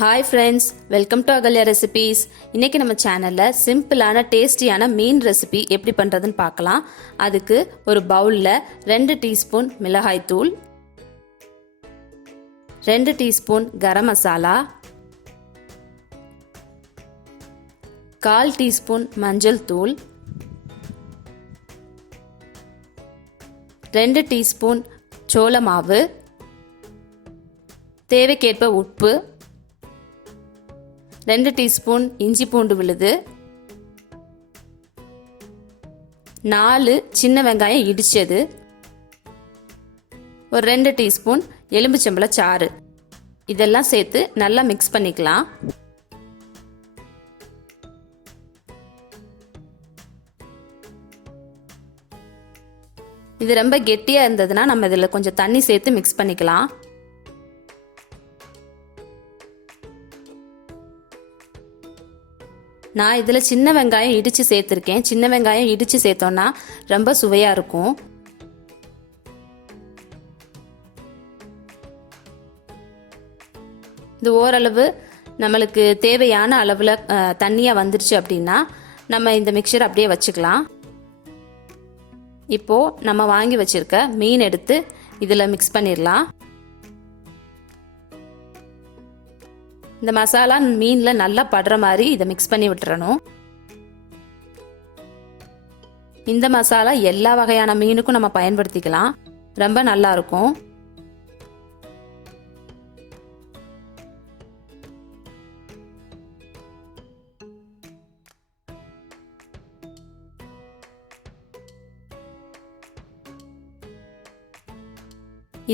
Hi friends, welcome to Akalyah recipes. இன்னைக்கு நம்ம சேனல்ல சிம்பிளான டேஸ்டியான மீன் ரெசிபி எப்படி பண்றதுன்னு பார்க்கலாம். அதுக்கு ஒரு பவுல்ல 2 டீஸ்பூன் மிளகாய் தூள், 2 டீஸ்பூன் கரம் மசாலா, 1/4 டீஸ்பூன் மஞ்சள் தூள், 2 டீஸ்பூன் சோள மாவு, தேவைக்கேற்ப உப்பு, 2 டீஸ்பூன் இஞ்சி பூண்டு விழுது, 4 சின்ன வெங்காயம் இடிச்சது, ஒரு 2 டீஸ்பூன் எலும்புச்சம்பழ சாறு இதெல்லாம் சேர்த்து நல்லா மிக்ஸ் பண்ணிக்கலாம். இது ரொம்ப கெட்டியாக இருந்ததுன்னா நம்ம இதில் கொஞ்சம் தண்ணி சேர்த்து மிக்ஸ் பண்ணிக்கலாம். நான் இதில் சின்ன வெங்காயம் இடித்து சேர்த்துருக்கேன். சின்ன வெங்காயம் இடித்து சேர்த்தோன்னா ரொம்ப சுவையாக இருக்கும். இது ஓரளவு நம்மளுக்கு தேவையான அளவில் தண்ணியாக வந்துருச்சு அப்படின்னா நம்ம இந்த மிக்சர் அப்படியே வச்சுக்கலாம். இப்போது நம்ம வாங்கி வச்சுருக்க மீன் எடுத்து இதில் மிக்ஸ் பண்ணிடலாம். இந்த மசாலா மீனில் நல்லா படுற மாதிரி இதை மிக்ஸ் பண்ணி விட்டுறணும். இந்த மசாலா எல்லா வகையான மீனுக்கும் நம்ம பயன்படுத்திக்கலாம், ரொம்ப நல்லா இருக்கும்.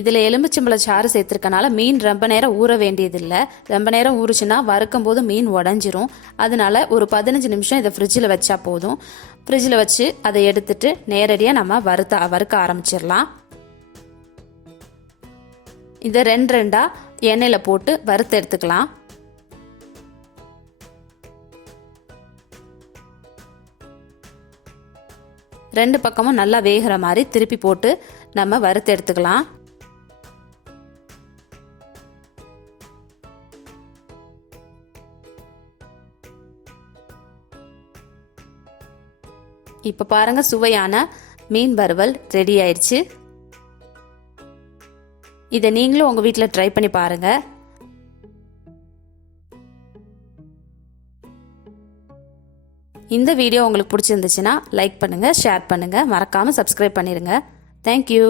இதில் எலும்புச்சம்பழ சாறு சேர்த்துருக்கனால மீன் ரொம்ப நேரம் ஊற வேண்டியதில்லை. ரொம்ப நேரம் ஊறுச்சுன்னா வறுக்கும் போது மீன் உடஞ்சிரும். அதனால ஒரு 15 நிமிஷம் இதை ஃப்ரிட்ஜில் வச்சா போதும். ஃப்ரிட்ஜில் வச்சு அதை எடுத்துட்டு நேரடியாக நம்ம வறுக்க ஆரம்பிச்சிடலாம். இதை 2 எண்ணெயில் போட்டு வறுத்து எடுத்துக்கலாம். ரெண்டு பக்கமும் நல்லா வேகிற மாதிரி திருப்பி போட்டு நம்ம வறுத்து எடுத்துக்கலாம். இப்போ பாருங்க, சுவையான மீன் வறுவல் ரெடி ஆயிடுச்சு. இதை நீங்களும் உங்கள் வீட்டில் ட்ரை பண்ணி பாருங்க. இந்த வீடியோ உங்களுக்கு பிடிச்சிருந்துச்சுன்னா லைக் பண்ணுங்க, ஷேர் பண்ணுங்க, மறக்காம சப்ஸ்கிரைப் பண்ணிடுங்க. தேங்க்யூ.